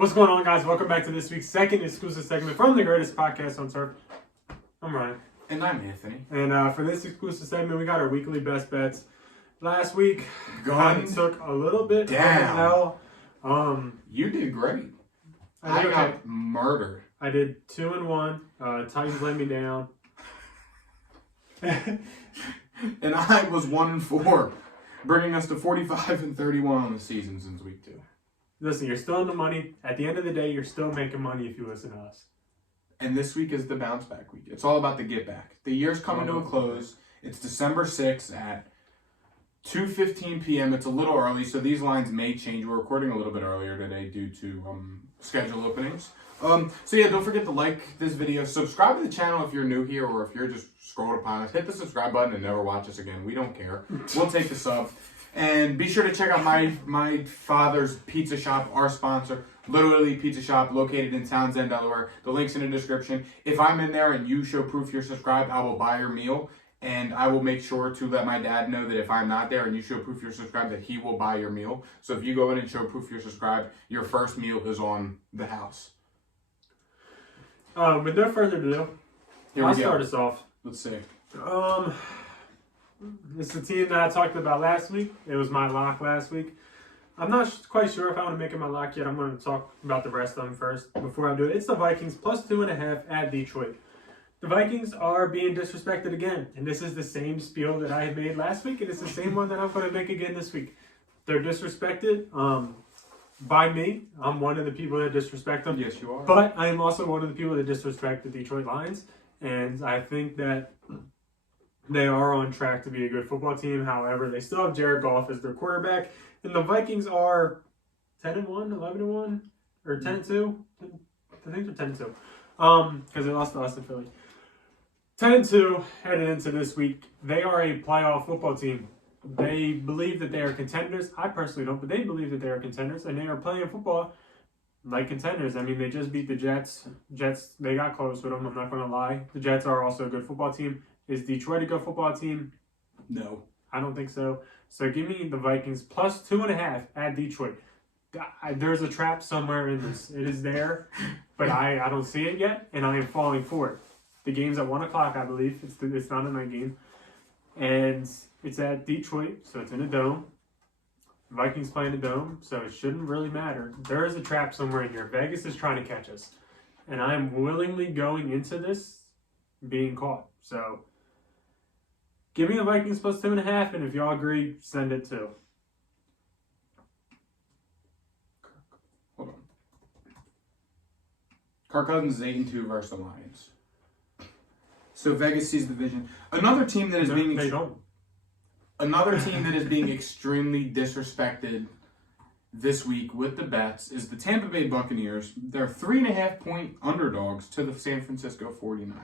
What's going on, guys? Welcome back to this week's second exclusive segment from the greatest podcast on turf. I'm Ryan. And I'm Anthony. And for this exclusive segment, we got our weekly best bets. Last week, took a little bit down. L. You did great. I got murdered. I did 2-1. Titans let me down. And I was 1-4, bringing us to 45-31 on the season since week 2. Listen, you're still in the money. At the end of the day, you're still making money if you listen to us. And this week is the bounce back week. It's all about the get back. The year's coming to a close. It's December 6th at 2:15 p.m. It's a little early, so these lines may change. We're recording a little bit earlier today due to schedule openings. So yeah, don't forget to like this video. Subscribe to the channel if you're new here, or if you're just scrolling upon us. Hit the subscribe button and never watch us again. We don't care. We'll take the sub. And be sure to check out my father's pizza shop, our sponsor, Literally Pizza Shop, located in Townsend, Delaware. The link's in the description. If I'm in there and you show proof you're subscribed, I will buy your meal. And I will make sure to let my dad know that if I'm not there and you show proof you're subscribed, that he will buy your meal. So if you go in and show proof you're subscribed, your first meal is on the house. With no further ado, I'll start us off. Let's see. It's the team that I talked about last week. It was my lock last week. I'm not quite sure if I want to make it my lock yet. I'm going to talk about the rest of them first before I do it. It's the Vikings plus 2.5 at Detroit. The Vikings are being disrespected again, and this is the same spiel that I had made last week, and it's the same one that I'm going to make again this week. They're disrespected by me. I'm one of the people that disrespect them. Yes, you are. But I am also one of the people that disrespect the Detroit Lions, and I think that they are on track to be a good football team. However, they still have Jared Goff as their quarterback, and the Vikings are 10-1, 11-1, or 10-2. I think they're 10-2, because they lost to Austin Philly. 10-2 headed into this week. They are a playoff football team. They believe that they are contenders. I personally don't, but they believe that they are contenders, and they are playing football like contenders. I mean, they just beat the Jets. Jets, they got close with them. I'm not going to lie. The Jets are also a good football team. Is Detroit a good football team? No. I don't think so. So give me the Vikings plus 2.5 at Detroit. There's a trap somewhere in this. It is there, but I don't see it yet, and I am falling for it. The game's at 1 o'clock, I believe. It's not a night game. And it's at Detroit, so it's in a dome. Vikings playing a dome, so it shouldn't really matter. There is a trap somewhere in here. Vegas is trying to catch us. And I am willingly going into this being caught. So give me the Vikings plus 2.5, and if y'all agree, send it too. Hold on. Kirk Cousins is 8-2 versus the Lions. So Vegas sees the vision. Another team that is Another team that is being extremely disrespected this week with the bets is the Tampa Bay Buccaneers. They're 3.5-point underdogs to the San Francisco 49ers.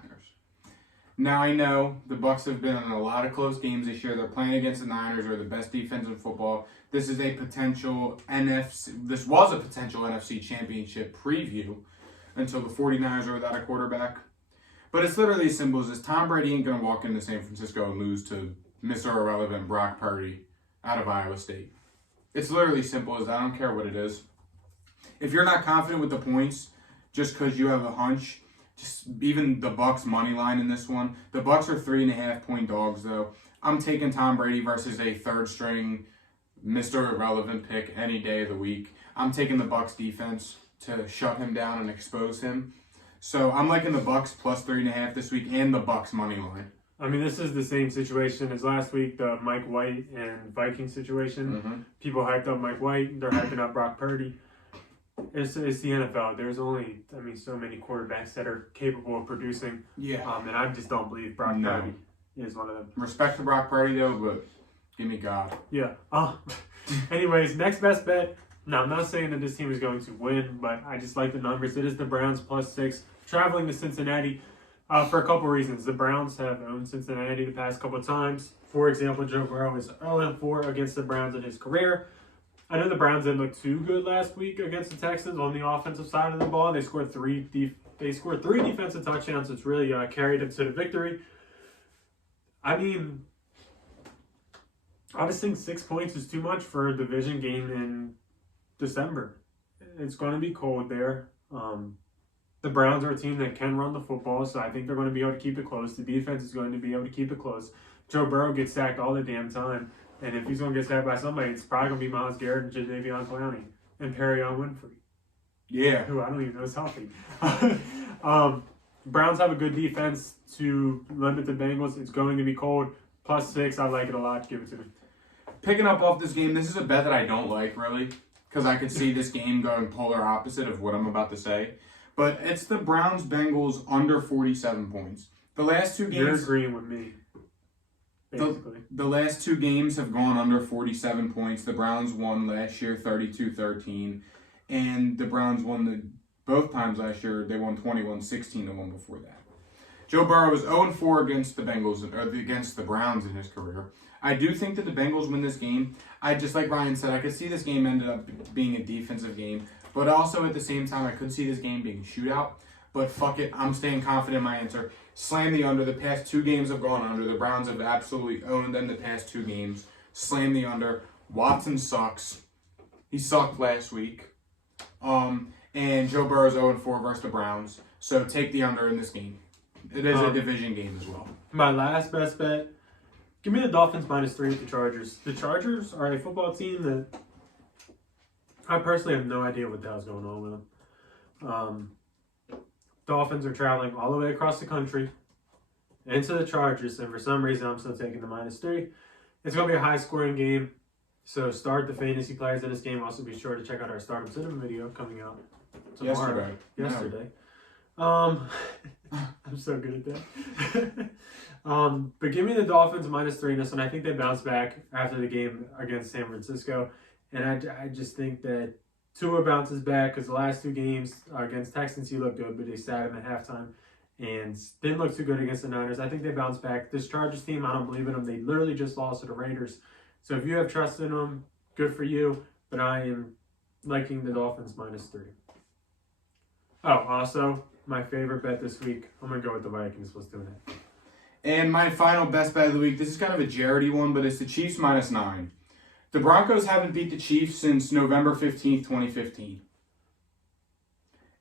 Now, I know the Bucs have been in a lot of close games this year. They're playing against the Niners, who are the best defense in football. This was a potential NFC Championship preview until the 49ers are without a quarterback. But it's literally as simple as this. Tom Brady ain't going to walk into San Francisco and lose to Mr. Irrelevant Brock Purdy out of Iowa State. It's literally simple as that. I don't care what it is. If you're not confident with the points, just because you have a hunch, just even the Bucs money line in this one. The Bucs are 3.5-point dogs, though. I'm taking Tom Brady versus a third-string Mr. Irrelevant pick any day of the week. I'm taking the Bucs defense to shut him down and expose him. So I'm liking the Bucs plus 3.5 this week and the Bucs money line. I mean, this is the same situation as last week, the Mike White and Viking situation. Mm-hmm. People hyped up Mike White. They're hyping up Brock Purdy. It's the NFL. There's only, so many quarterbacks that are capable of producing. Yeah. And I just don't believe Brock Purdy is one of them. Respect to Brock Purdy, though, but give me God. Yeah. Anyways, next best bet. Now, I'm not saying that this team is going to win, but I just like the numbers. It is the Browns plus 6, traveling to Cincinnati for a couple reasons. The Browns have owned Cincinnati the past couple times. For example, Joe Burrow is 0-4 against the Browns in his career. I know the Browns didn't look too good last week against the Texans on the offensive side of the ball. They scored three defensive touchdowns, which really carried them to the victory. I mean, I just think 6 points is too much for a division game in December. it's going to be cold there. The Browns are a team that can run the football, so I think they're going to be able to keep it close. The defense is going to be able to keep it close. Joe Burrow gets sacked all the damn time, and if he's going to get sacked by somebody, it's probably going to be Myles Garrett and Jadeveon Clowney and Perrion Winfrey. Yeah. Who I don't even know is healthy. Browns have a good defense to limit the Bengals. It's going to be cold. +6, I like it a lot. Give it to me. Picking up off this game, this is a bet that I don't like, really, because I could see this game going polar opposite of what I'm about to say. But it's the Browns-Bengals under 47 points. The last two games... You're agreeing with me, basically. The last two games have gone under 47 points. The Browns won last year 32-13, and the Browns won both times last year. They won 21-16 the one before that. Joe Burrow was 0-4 against the Bengals, or against the Browns in his career. I do think that the Bengals win this game. Just like Ryan said, I could see this game ended up being a defensive game. But also at the same time, I could see this game being a shootout. But fuck it, I'm staying confident in my answer. Slam the under. The past 2 games have gone under. The Browns have absolutely owned them the past 2 games. Slam the under. Watson sucks. He sucked last week. And Joe Burrow's 0-4 versus the Browns. So take the under in this game. It is a division game as well. My last best bet, give me the Dolphins -3 with the Chargers. The Chargers are a football team that I personally have no idea what the hell's going on with them. Dolphins are traveling all the way across the country into the Chargers, and for some reason I'm still taking the -3. It's going to be a high-scoring game, so start the fantasy players in this game. Also be sure to check out our Start 'em Sit 'em video coming out tomorrow. Yesterday. I'm so good at that. But give me the Dolphins -3 in this one. I think they bounce back after the game against San Francisco. And I just think that Tua bounces back because the last 2 games against Texans, he looked good, but they sat him at halftime and didn't look too good against the Niners. I think they bounce back. This Chargers team, I don't believe in them. They literally just lost to the Raiders. So if you have trust in them, good for you. But I am liking the Dolphins -3. Oh, also, my favorite bet this week, I'm going to go with the Vikings. Let's do it. And my final best bet of the week, this is kind of a charity one, but it's the Chiefs -9. The Broncos haven't beat the Chiefs since November 15th, 2015.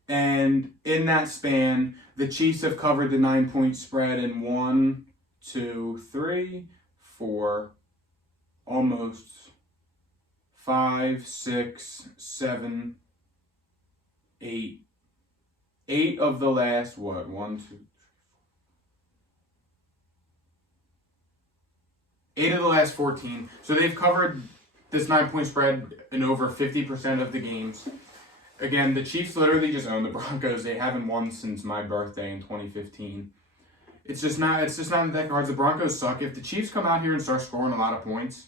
And in that span, the Chiefs have covered the 9-point spread in 1, 2, 3, 4, almost 5, 6, 7, 8. 8 of the last, 1, 2, 8 of the last 14. So they've covered this 9-point spread in over 50% of the games. Again, the Chiefs literally just own the Broncos. They haven't won since my birthday in 2015. It's just not in the deck cards. The Broncos suck. If the Chiefs come out here and start scoring a lot of points,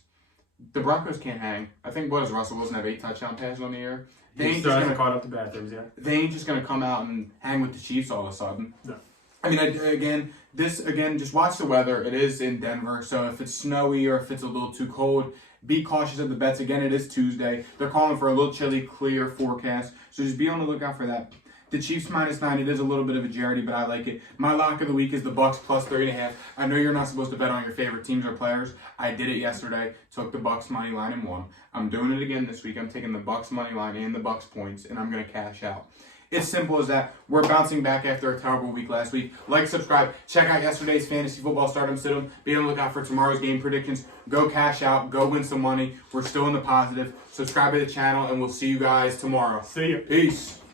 the Broncos can't hang. I think, what does Russell Wilson have 8 touchdown passes on the year? They ain't just gonna caught up the bathrooms, yeah. They ain't just gonna come out and hang with the Chiefs all of a sudden. No. I mean, just watch the weather. It is in Denver, so if it's snowy or if it's a little too cold, be cautious of the bets. Again, it is Tuesday. They're calling for a little chilly, clear forecast, so just be on the lookout for that. The Chiefs -9, it is a little bit of a charity, but I like it. My lock of the week is the Bucks +3.5. I know you're not supposed to bet on your favorite teams or players. I did it yesterday. Took the Bucks money line and won. I'm doing it again this week. I'm taking the Bucks money line and the Bucks points, and I'm going to cash out. It's simple as that. We're bouncing back after a terrible week last week. Like, subscribe. Check out yesterday's fantasy football Start 'em Sit 'em. Be on the lookout for tomorrow's game predictions. Go cash out. Go win some money. We're still in the positive. Subscribe to the channel, and we'll see you guys tomorrow. See you. Peace.